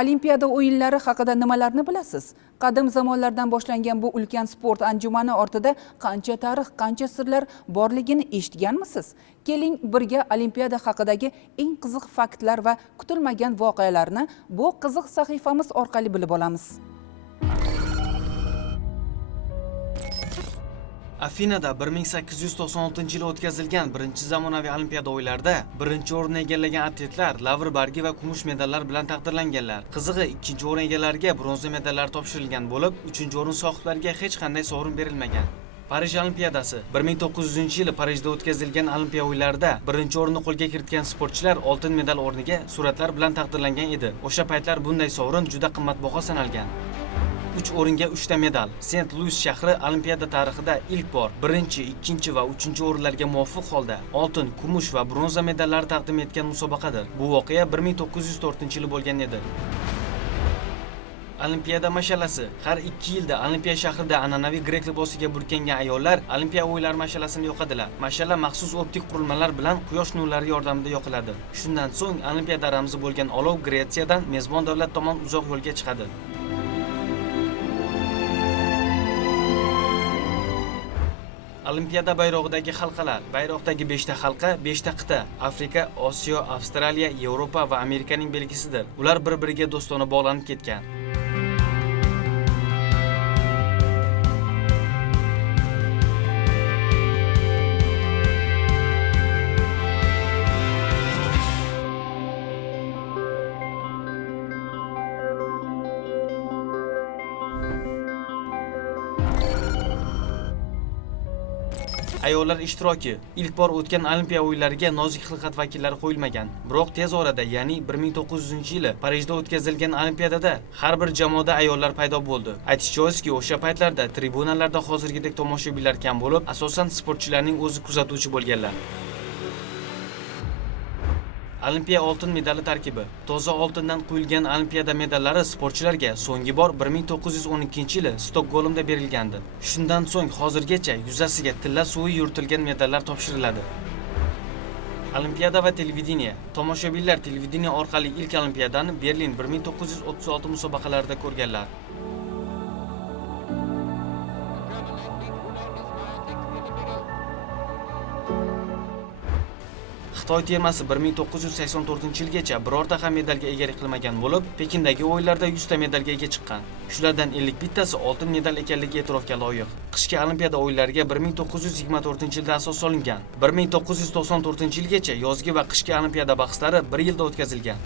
Olimpiada o'yinlari haqida nimalarni bilasiz? Qadim zamonlardan boshlangan bu ulkan sport anjumani ortida qancha tarix, qancha sirlar borligini eshitganmisiz? Keling, birga Olimpiada haqidagi eng qiziq faktlar va kutilmagan voqealarni bu qiziq sahifamiz orqali bilib olamiz. Afinada 1896-yili o'tkazilgan birinchi zamonaviy Olimpiada o'yinlarida birinchi o'rinni egallagan atletlar lavr bargi va kumush medallar bilan taqdirlanganlar. Qizig'i, ikkinchi o'rin egalariga bronza medallar topshirilgan bo'lib, uchinchi o'rin sohiblariga hech qanday sovrin berilmagan. Parij Olimpiadasi 1900-yili Parijda o'tkazilgan Olimpiya o'yinlarida birinchi o'rinni qo'lga kiritgan sportchilar oltin medal o'rniga suratlar bilan taqdirlangan edi. O'sha paytlar bunday sovrin juda qimmatbaho sanalgan. 3 o'ringa 3 ta medal. Sent-Luis shahri Olimpiada tarixida ilk bor birinchi, ikkinchi va uchinchi o'rinlarga muvofiq holda oltin, kumush va bronza medallar taqdim etgan musobaqadir. Bu voqea 1904-yili bo'lgan edi. Olimpiada mash'alasi. Har 2 yilda Olimpiya shahrida an'anaviy grek libosiga burkangan ayollar Olimpiya o'yinlari mash'alasini yoqadilar. Mash'ala maxsus optik qurilmalar bilan quyosh nurlari yordamida yoqiladi. Shundan so'ng Olimpiada ramzi bo'lgan olov Gretsiyadan mezbon davlat tomon uzoq yo'lga chiqadi. Olimpiada bayrog'idagi halqalar. Bayroqdagi 5 ta halqa 5 ta qit'a: Afrika, Osiyo, Avstraliya, Yevropa va Amerikaning belgisidir. Ular bir-biriga do'stona bog'lanib ketgan. Ayollar ishtiroki. Ilk bor o'tgan Olimpiya o'yinlariga nozik xilqat vakillari qo'yilmagan. Biroq tez orada, ya'ni 1900-yili Parijda o'tkazilgan Olimpiadada har bir jamoada ayollar paydo bo'ldi. Aytish joizki, o'sha paytlarda tribunalarda hozirgidek tomoshabinlar kam bo'lib, asosan sportchilarning o'zi kuzatuvchi bo'lganlar. Olimpiya oltin medali tarkibi. Toza oltindan quyilgan Olimpiada medallari sportchilarga so'nggi bor 1912-yili Stokgolmda berilgandi. Shundan so'ng hozirgacha yuzasiga tilla suvi yuritilgan medallar topshiriladi. Olimpiada va televideniya. Tomoshabinlar televideniya orqali ilk Olimpiadani Berlin 1936 musobaqalarida ko'rganlar. Xitoy termasi 1984-yilgacha birorta ham medalga egalik qilmagan bo'lib, Pekindagi o'yinlarda 100 ta medalga ega chiqqan. Shulardan 51 tasi oltin medal ekanligi e'tirofga loyiq. Qishki Olimpiada o'yinlariga 1924-yilda asos solingan. 1994-yilgacha yozgi va qishki Olimpiada bahslari bir yilda o'tkazilgan.